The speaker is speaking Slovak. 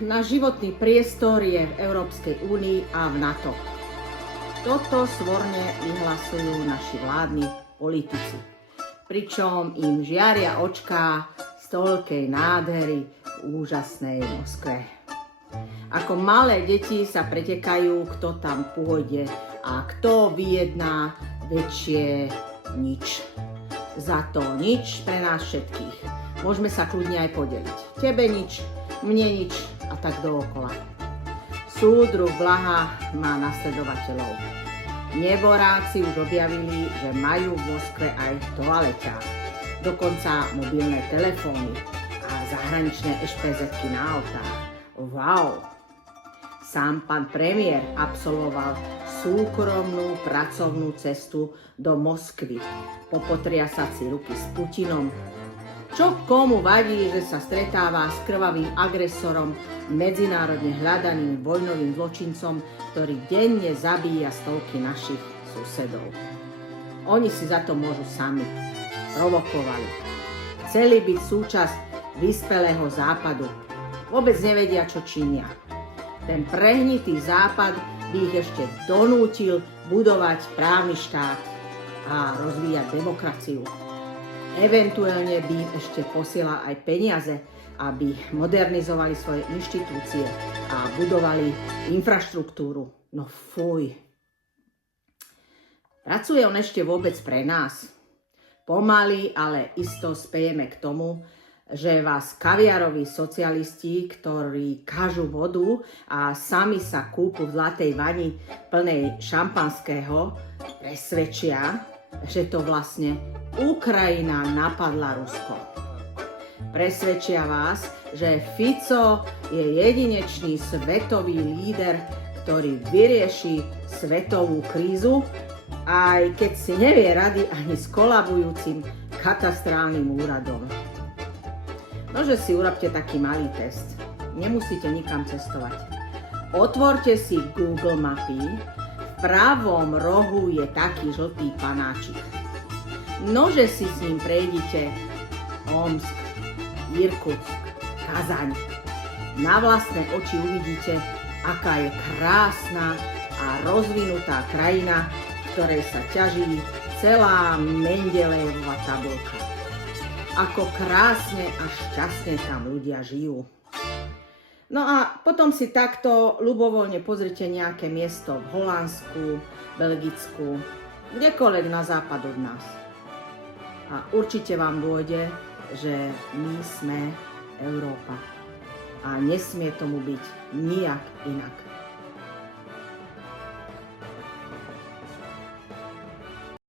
náš životný priestor je v Európskej únii a v NATO. Toto svorne vyhlasujú naši vládni politici. Pričom im žiaria očká z toľkej nádhery v úžasnej Moskve. Ako malé deti sa pretekajú, kto tam pôjde a kto vyjedná väčšie nič. Za to nič pre nás všetkých. Môžeme sa kľudne aj podeliť. Tebe nič, mne nič a tak dookola. Súdruh Blaha má nasledovateľov. Neboráci už objavili, že majú v Moskve aj toaleťák, dokonca mobilné telefóny a zahraničné ešpezetky na autách. Wow! Sám pán premiér absolvoval súkromnú pracovnú cestu do Moskvy, popotriasať si ruky s Putinom. Čo komu vadí, že sa stretáva s krvavým agresorom, medzinárodne hľadaným vojnovým zločincom, ktorý denne zabíja stovky našich susedov. Oni si za to môžu sami. Provokovali. Chceli byť súčasť vyspelého západu. Vôbec nevedia, čo činia. Ten prehnitý západ by ich ešte donútil budovať právny štát a rozvíjať demokraciu. Eventuálne by im ešte posielal aj peniaze, aby modernizovali svoje inštitúcie a budovali infraštruktúru. No fuj. Pracuje on ešte vôbec pre nás? Pomaly, ale isto spejeme k tomu, že vás kaviaroví socialisti, ktorí kážu vodu a sami sa kúpu v zlatej vani plnej šampanského, presvedčia, že to vlastne Ukrajina napadla Rusko. Presvedčia vás, že Fico je jedinečný svetový líder, ktorý vyrieši svetovú krízu, aj keď si nevie rady ani s kolabujúcim katastrálnym úradom. Nože si urobte taký malý test. Nemusíte nikam cestovať. Otvorte si Google mapy. V pravom rohu je taký žltý panáčik. Nože si s ním prejdite Omsk, Irkutsk, Kazaň. Na vlastné oči uvidíte, aká je krásna a rozvinutá krajina, v ktorej sa ťaží celá Mendelejevova tabuľka. Ako krásne a šťastne tam ľudia žijú. No a potom si takto ľubovoľne pozrite nejaké miesto v Holandsku, Belgicku, kdekoľvek na západ od nás. A určite vám dôjde, že my sme Európa. A nesmie tomu byť nijak inak.